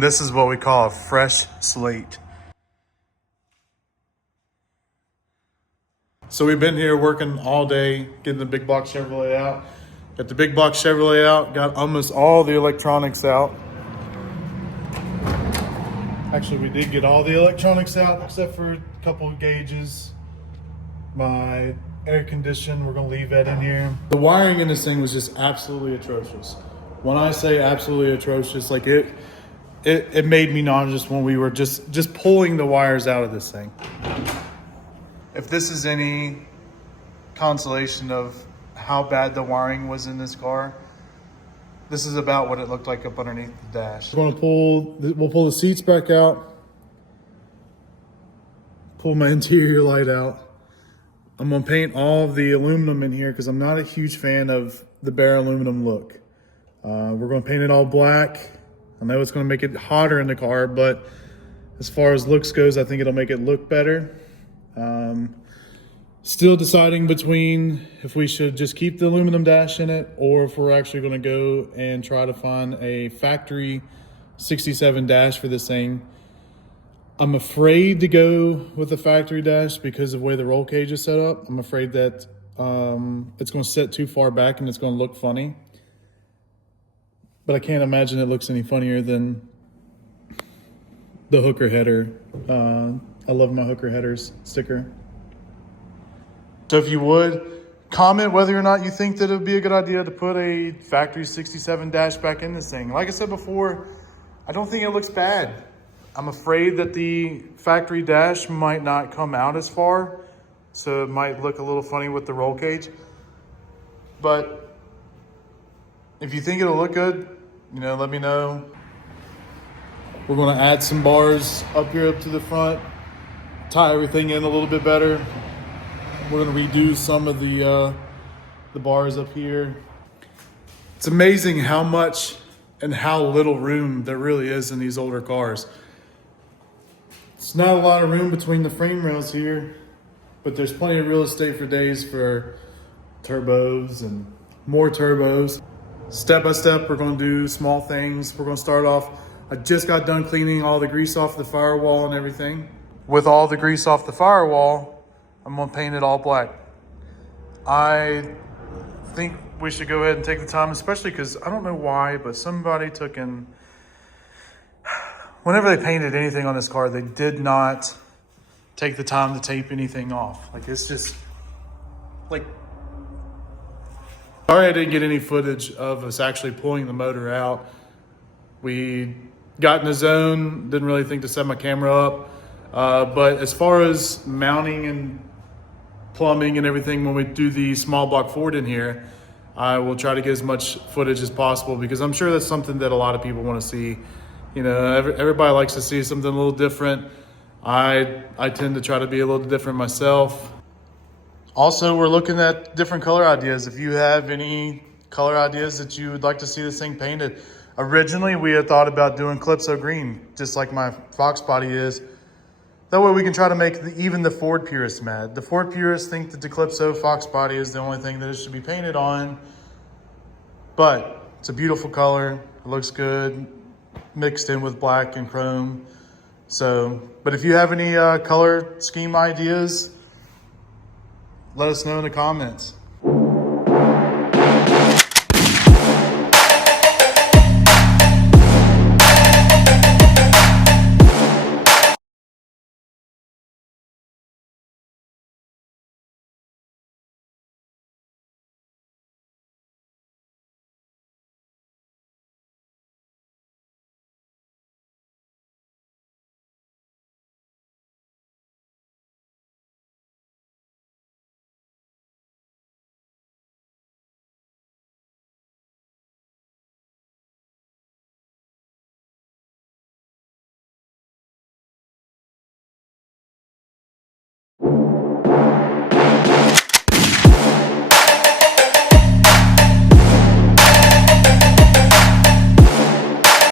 And this is what we call a fresh slate. So we've been here working all day, getting the big box Chevrolet out. Got the big box Chevrolet out, got almost all the electronics out. Actually, we did get all the electronics out except for a couple of gauges. My air condition, we're gonna leave that in here. The wiring in this thing was just absolutely atrocious. When I say absolutely atrocious, like it made me nauseous when we were just pulling the wires out of this thing. If this is any consolation of how bad the wiring was in this car, this is about what it looked like up underneath the dash. We'll pull the seats back out, pull my interior light out. I'm gonna paint all of the aluminum in here because I'm not a huge fan of the bare aluminum look. We're gonna paint it all black. I know it's gonna make it hotter in the car, but as far as looks goes, I think it'll make it look better. Still deciding between if we should just keep the aluminum dash in it or if we're actually going to go and try to find a factory 67 dash for this thing. I'm afraid to go with the factory dash because of the way the roll cage is set up. I'm afraid that it's going to set too far back and it's going to look funny. But I can't imagine it looks any funnier than the hooker header. I love my hooker headers sticker. So if you would, comment whether or not you think that it would be a good idea to put a factory 67 dash back in this thing. Like I said before, I don't think it looks bad. I'm afraid that the factory dash might not come out as far, so it might look a little funny with the roll cage. But if you think it'll look good, you know, let me know. We're gonna add some bars up here up to the front, tie everything in a little bit better. We're gonna redo some of the bars up here. It's amazing how much and how little room there really is in these older cars. It's not a lot of room between the frame rails here, but there's plenty of real estate for days for turbos and more turbos. Step by step, we're gonna do small things. We're gonna start off, I just got done cleaning all the grease off the firewall and everything. With all the grease off the firewall, I'm gonna paint it all black. I think we should go ahead and take the time, especially because I don't know why, but somebody took in, whenever they painted anything on this car, they did not take the time to tape anything off. Like, it's just, like, sorry I didn't get any footage of us actually pulling the motor out. We got in the zone, didn't really think to set my camera up. But as far as mounting and plumbing and everything, when we do the small block Ford in here, I will try to get as much footage as possible because I'm sure that's something that a lot of people want to see. You know, everybody likes to see something a little different. I tend to try to be a little different myself. Also, we're looking at different color ideas. If you have any color ideas that you would like to see this thing painted. Originally, we had thought about doing Calypso green, just like my Fox body is. That way we can try to make even the Ford purists mad. The Ford purists think that the Calypso Fox body is the only thing that it should be painted on. But it's a beautiful color. It looks good, mixed in with black and chrome. So, but if you have any color scheme ideas, let us know in the comments.